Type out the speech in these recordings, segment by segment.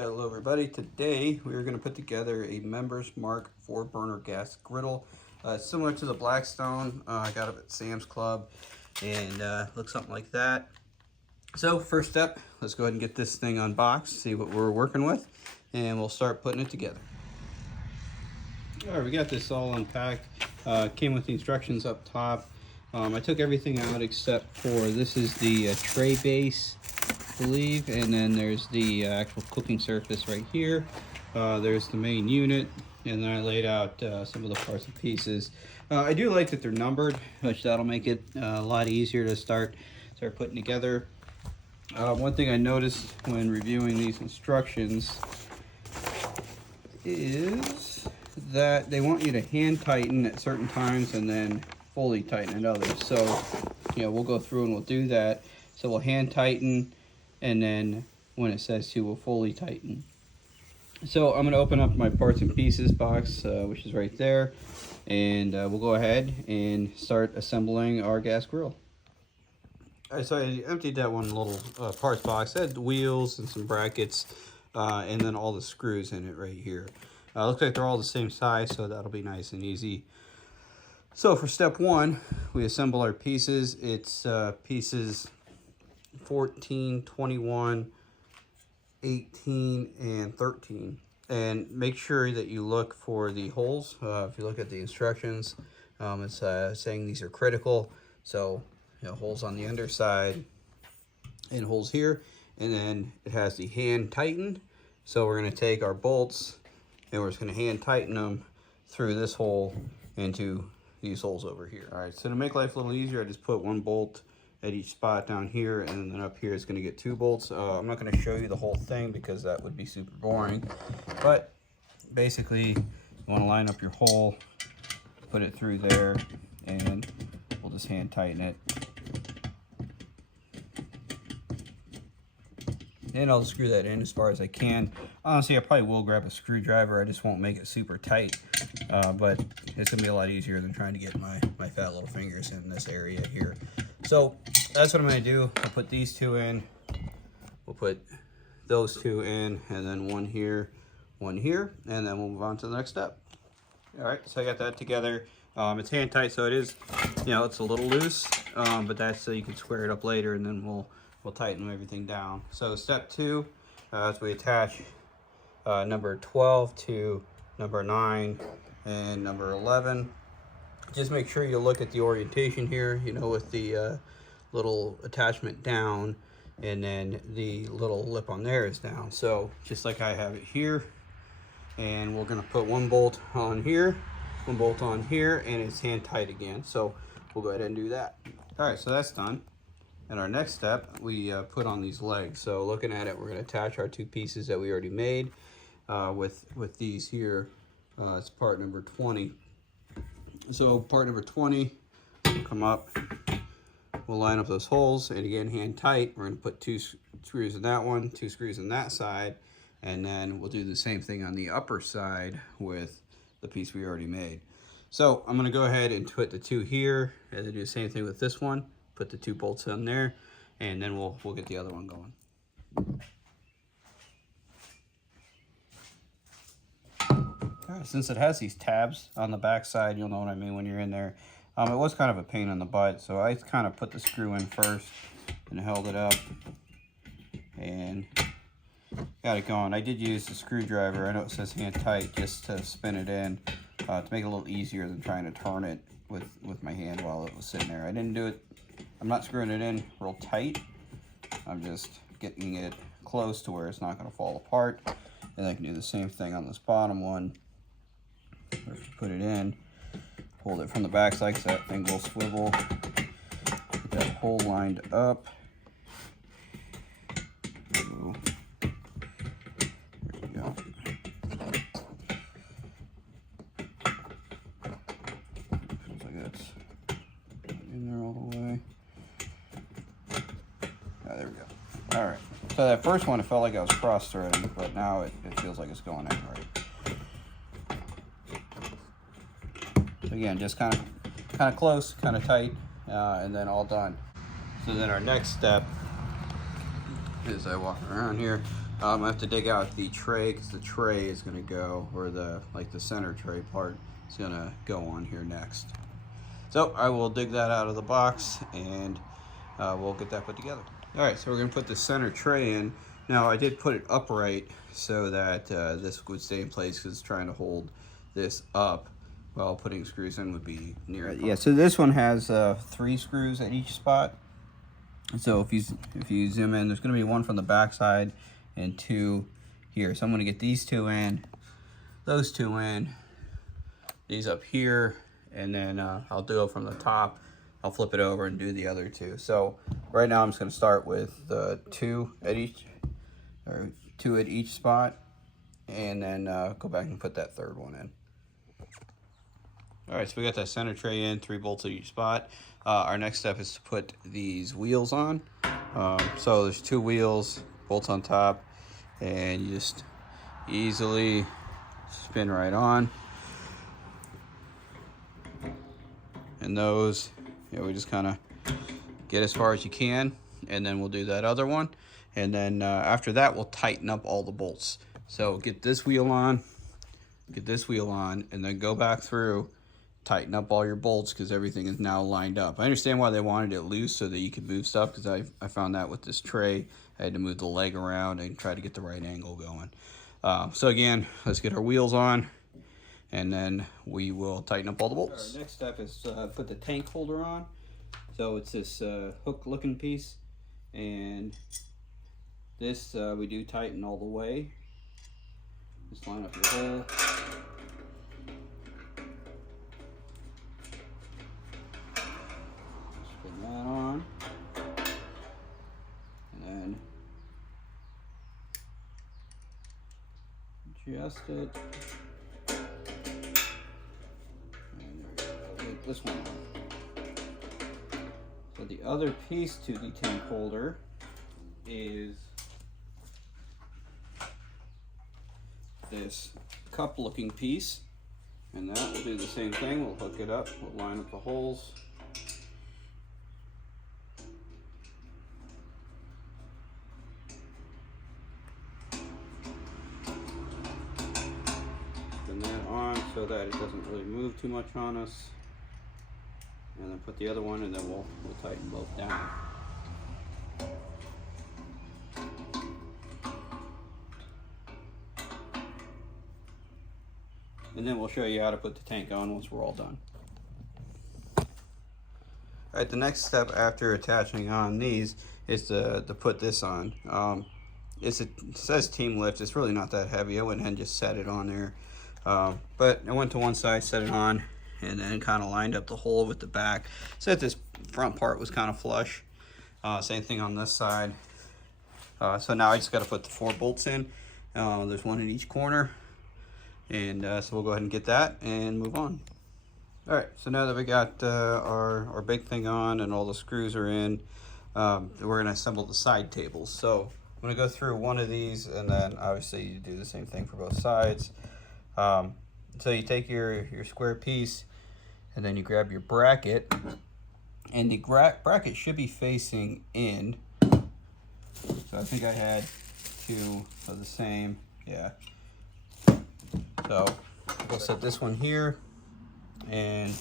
Hello everybody, today we are going to put together a Members Mark 4 burner gas griddle, similar to the Blackstone I got it at Sam's Club, and looks something like that. So first step, let's go ahead and get this thing unboxed, see what we're working with, and we'll start putting it together. Alright, we got this all unpacked, came with the instructions up top. I took everything out except for this is the tray base, believe, and then there's the actual cooking surface right here. There's the main unit, and then I laid out some of the parts and pieces. I do like that they're numbered, which that'll make it a lot easier to start putting together. One thing I noticed when reviewing these instructions is that they want you to hand tighten at certain times and then fully tighten at others. So, you know, we'll go through and we'll do that. So we'll hand tighten, and then when it says to, we'll fully tighten. So I'm going to open up my parts and pieces box, which is right there, and we'll go ahead and start assembling our gas grill. Alright, so I emptied that one little parts box. It had the wheels and some brackets, and then all the screws in it right here. Looks like they're all the same size, so that'll be nice and easy. So for step one, we assemble our pieces. It's pieces 14, 21, 18, and 13. And make sure that you look for the holes. If you look at the instructions, it's saying these are critical. So, you know, holes on the underside and holes here. And then it has the hand tighten. So we're going to take our bolts and we're just going to hand tighten them through this hole into these holes over here. All right, so to make life a little easier, I just put one bolt at each spot down here, and then up here it's going to get 2 bolts. I'm not going to show you the whole thing because that would be super boring, but basically you want to line up your hole, put it through there, and we'll just hand tighten it. And I'll screw that in as far as I can. Honestly, I probably will grab a screwdriver. I just won't make it super tight, but it's gonna be a lot easier than trying to get my fat little fingers in this area here. So that's what I'm gonna do. I'll put these 2 in. We'll put those 2 in, and then one here, and then we'll move on to the next step. All right, so I got that together. It's hand tight, so it is, you know, it's a little loose, but that's so you can square it up later, and then we'll tighten everything down. So step 2, as we attach number 12 to number 9 and number 11. Just make sure you look at the orientation here, you know, with the little attachment down, and then the little lip on there is down. So just like I have it here, and we're gonna put one bolt on here, one bolt on here, and it's hand tight again. So we'll go ahead and do that. All right, so that's done. And our next step, we put on these legs. So looking at it, we're gonna attach our 2 pieces that we already made with these here. It's part number 20. So part number 20, we'll come up, we'll line up those holes, and again, hand tight. We're gonna put 2 screws in that one, 2 screws in that side, and then we'll do the same thing on the upper side with the piece we already made. So I'm gonna go ahead and put the 2 here, and then do the same thing with this one. Put the 2 bolts in there, and then we'll get the other one going. All right, since it has these tabs on the back side, you'll know what I mean when you're in there. It was kind of a pain in the butt, so I kind of put the screw in first and held it up and got it going. I did use the screwdriver, I know it says hand tight, just to spin it in to make it a little easier than trying to turn it with my hand while it was sitting there. I didn't do it, I'm not screwing it in real tight, I'm just getting it close to where it's not going to fall apart. And I can do the same thing on this bottom one. Put it in, hold it from the back side so that thing will swivel. Get that hole lined up. Ooh. There we go. Feels like that's in there all the way. Ah, there we go. All right. So that first one, it felt like I was cross-threading, but now it feels like it's going in right. Again, just kind of close, kind of tight, and then all done. So then our next step as I walk around here. I have to dig out the tray because the tray is going to go, or the center tray part is going to go on here next. So I will dig that out of the box and we'll get that put together. All right, so we're going to put the center tray in. Now I did put it upright so that this would stay in place because trying to hold this up while putting screws in would be near. Yeah, so this one has 3 screws at each spot. So if you zoom in, there's going to be one from the back side and 2 here. So I'm going to get these 2 in, those 2 in, these up here, and then I'll do it from the top. I'll flip it over and do the other 2. So right now I'm just going to start with the 2 at each spot, and then go back and put that 3rd one in. All right, so we got that center tray in, 3 bolts at each spot. Our next step is to put these wheels on. So there's 2 wheels, bolts on top, and you just easily spin right on. And those, we just kind of get as far as you can, and then we'll do that other one. And then after that, we'll tighten up all the bolts. So get this wheel on, and then go back through, tighten up all your bolts because everything is now lined up. I understand why they wanted it loose so that you could move stuff, because I found that with this tray, I had to move the leg around and try to get the right angle going. So again, let's get our wheels on, and then we will tighten up all the bolts. Our next step is put the tank holder on. So it's this hook looking piece, and this we do tighten all the way. Just line up your hole. Spin that on, and then adjust it. And there we go. Get this one on. So the other piece to the tank holder is this cup looking piece, and that will do the same thing. We'll hook it up, we'll line up the holes. Spin that on so that it doesn't really move too much on us. And then put the other one, and then we'll tighten both down. And then we'll show you how to put the tank on once we're all done. All right, the next step after attaching on these is to put this on. It says Team Lift. It's really not that heavy. I went ahead and just set it on there. But I went to one side, set it on, and then kind of lined up the hole with the back so that this front part was kind of flush. Same thing on this side. So now I just got to put the 4 bolts in. There's one in each corner. And so we'll go ahead and get that and move on. All right, so now that we got our big thing on and all the screws are in, we're gonna assemble the side tables. So I'm gonna go through one of these, and then obviously you do the same thing for both sides. So you take your square piece, and then you grab your bracket, and the bracket should be facing in. So I think I had 2 of the same, yeah. So we'll set this one here, and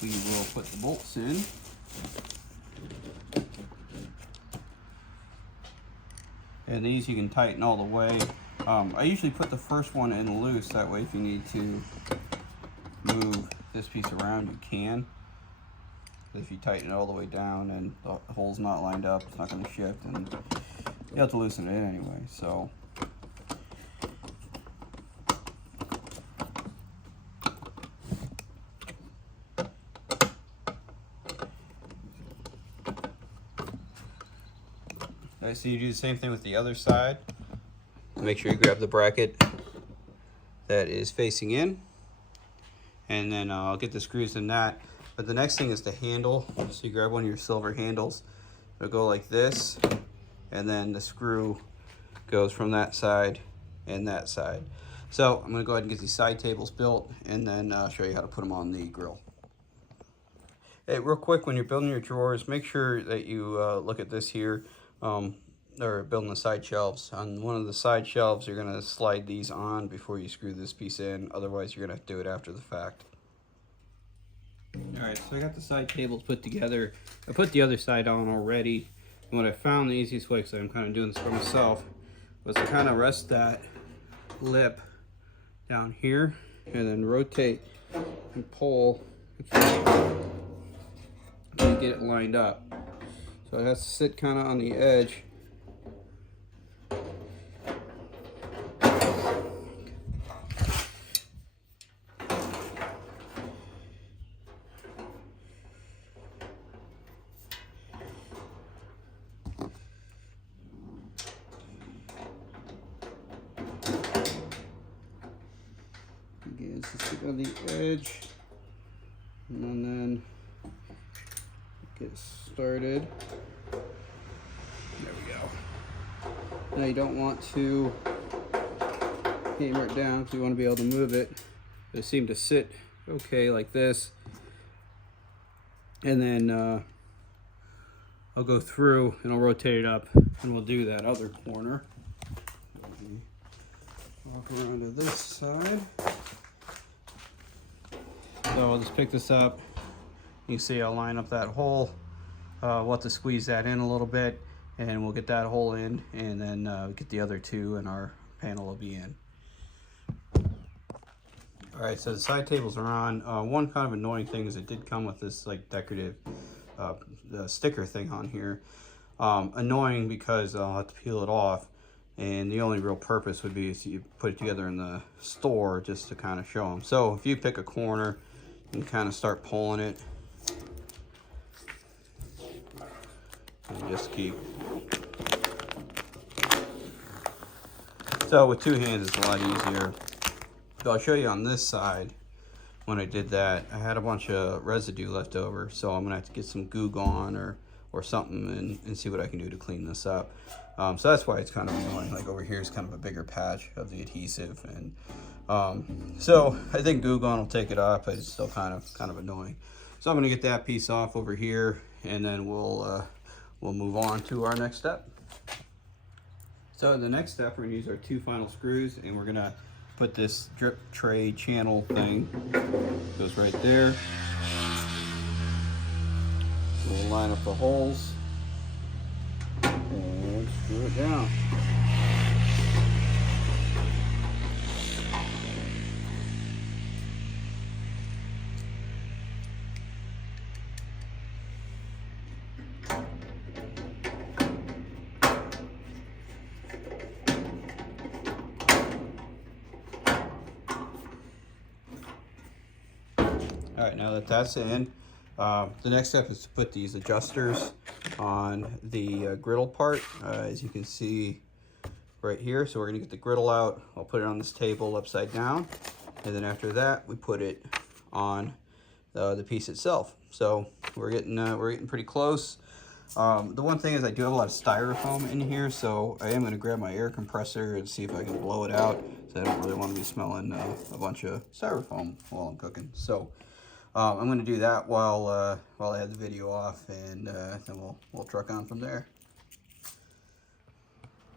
we will put the bolts in. And these you can tighten all the way. I usually put the first one in loose, that way if you need to move this piece around, you can. But if you tighten it all the way down and the hole's not lined up, it's not going to shift, and you have to loosen it in anyway. So so you do the same thing with the other side. Make sure you grab the bracket that is facing in, and then I'll get the screws in that. But the next thing is the handle. So you grab one of your silver handles. It'll go like this, and then the screw goes from that side and that side. So I'm going to go ahead and get these side tables built, and then show you how to put them on the grill. Hey, real quick, when you're building your drawers, make sure that you look at this here. or building the side shelves. On one of the side shelves, you're going to slide these on before you screw this piece in. Otherwise, you're going to have to do it after the fact. Alright, so I got the side tables put together. I put the other side on already. And what I found the easiest way, because I'm kind of doing this for myself, was to kind of rest that lip down here and then rotate and pull to get it lined up. So it has to sit kind of on the edge. Again, so sit on the edge, and then get started. There we go. Now you don't want to hammer it down because you want to be able to move it. But it seemed to sit okay like this. And then I'll go through and I'll rotate it up and we'll do that other corner. Walk around to this side. So I'll just pick this up. You can see I'll line up that hole. We'll have to squeeze that in a little bit and we'll get that hole in, and then get the other two and our panel will be in. Alright, so the side tables are on. One kind of annoying thing is it did come with this like decorative sticker thing on here. Annoying because I'll have to peel it off, and the only real purpose would be if you put it together in the store just to kind of show them. So if you pick a corner and kind of start pulling it, and just keep. So with two hands it's a lot easier. So I'll show you on this side. When I did that, I had a bunch of residue left over, so I'm gonna have to get some Goo Gone or something and see what I can do to clean this up. So that's why it's kind of annoying. Like over here is kind of a bigger patch of the adhesive, and so I think Goo Gone will take it off, but it's still kind of annoying. So I'm gonna get that piece off over here, and then we'll move on to our next step. So the next step, we're gonna use our two final screws, and we're gonna put this drip tray channel thing, goes right there. We'll line up the holes and screw it down. All right, now that that's in, the next step is to put these adjusters on the griddle part, as you can see right here. So we're gonna get the griddle out. I'll put it on this table upside down, and then after that we put it on the piece itself. So we're getting pretty close. The one thing is I do have a lot of styrofoam in here, so I am gonna grab my air compressor and see if I can blow it out. So I don't really want to be smelling a bunch of styrofoam while I'm cooking. So I'm going to do that while I have the video off, and then we'll truck on from there.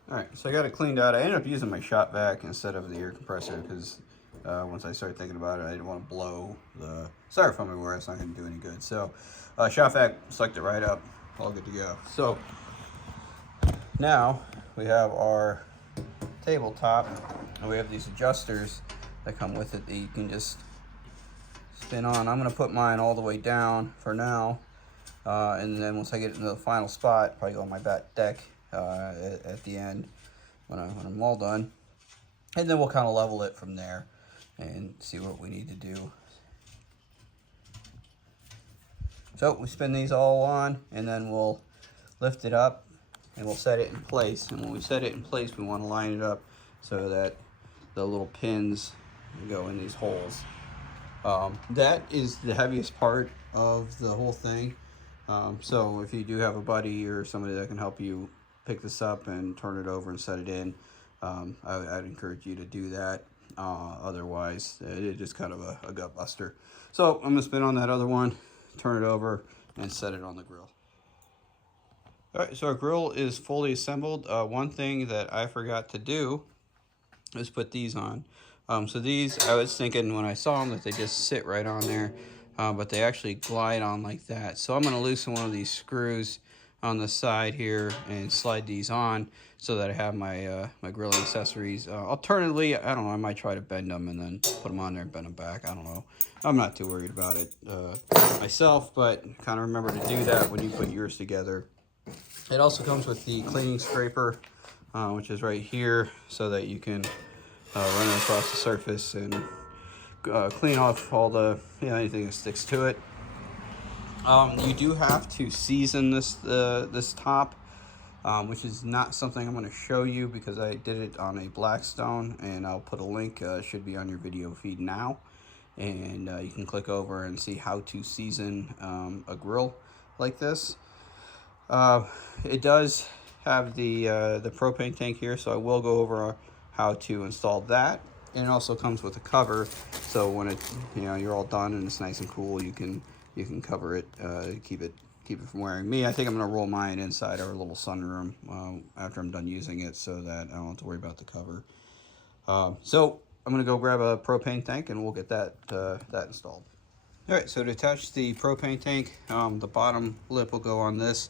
Alright, so I got it cleaned out. I ended up using my shop vac instead of the air compressor because once I started thinking about it, I didn't want to blow the styrofoam everywhere. It's not going to do any good. So shop vac, sucked it right up, all good to go. So now we have our tabletop, and we have these adjusters that come with it that you can just spin on. I'm going to put mine all the way down for now, and then once I get into the final spot, probably go on my back deck at the end when I'm all done, and then we'll kind of level it from there and see what we need to do. So we spin these all on, and then we'll lift it up and we'll set it in place. And when we set it in place, we want to line it up so that the little pins go in these holes. That is the heaviest part of the whole thing. So if you do have a buddy or somebody that can help you pick this up and turn it over and set it in, I'd encourage you to do that. Otherwise, it's just kind of a gut buster. So I'm going to spin on that other one, turn it over, and set it on the grill. All right, so our grill is fully assembled. One thing that I forgot to do is put these on. So these, I was thinking when I saw them that they just sit right on there, but they actually glide on like that. So I'm going to loosen one of these screws on the side here and slide these on so that I have my my grilling accessories. Alternatively, I don't know, I might try to bend them and then put them on there and bend them back. I don't know. I'm not too worried about it myself, but kind of remember to do that when you put yours together. It also comes with the cleaning scraper, which is right here, so that you can run it across the surface and clean off all the anything that sticks to it. You do have to season this top, which is not something I'm going to show you because I did it on a Blackstone, and I'll put a link. Should be on your video feed now, and you can click over and see how to season a grill like this. It does have the propane tank here, so I will go over how to install that. And it also comes with a cover, so when it you're all done and it's nice and cool, you can cover it, keep it from wearing. I think I'm gonna roll mine inside our little sunroom after I'm done using it, so that I don't have to worry about the cover. So I'm gonna go grab a propane tank and we'll get that installed. All right, so to attach the propane tank, the bottom lip will go on this,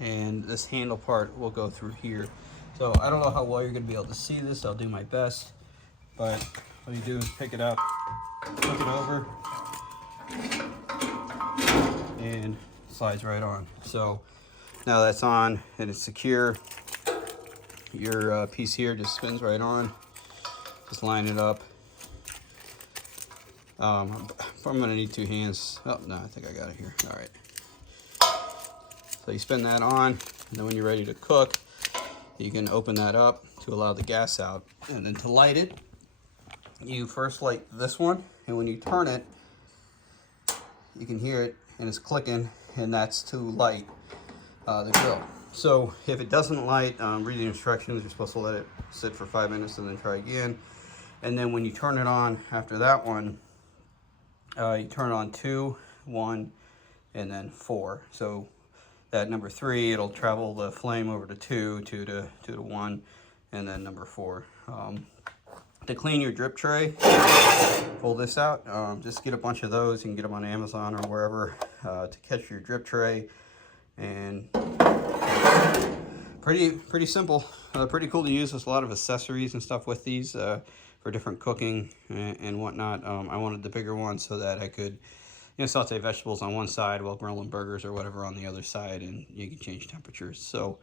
and this handle part will go through here. So I don't know how well you're gonna be able to see this. I'll do my best, but all you do is pick it up, flip it over, and it slides right on. So now that's on and it's secure, your piece here just spins right on. Just line it up. I'm gonna need two hands. Oh no, I think I got it here. All right. So you spin that on, and then when you're ready to cook, you can open that up to allow the gas out. And then to light it, you first light this one, and when you turn it, you can hear it, and it's clicking, and that's to light the grill. So if it doesn't light, read the instructions. You're supposed to let it sit for 5 minutes and then try again. And then when you turn it on after that one, you turn it on 2, 1, and then 4. So that number 3, it'll travel the flame over to 2, 2 to 1, and then number 4. To clean your drip tray, pull this out. Just get a bunch of those. You can get them on Amazon or wherever to catch your drip tray. And pretty simple, pretty cool to use. There's a lot of accessories and stuff with these for different cooking and whatnot. I wanted the bigger one so that I could saute vegetables on one side while grilling burgers or whatever on the other side, and you can change temperatures. So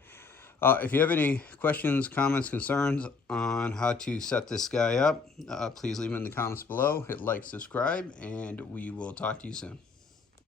if you have any questions, comments, concerns on how to set this guy up, please leave them in the comments below. Hit like, subscribe, and we will talk to you soon.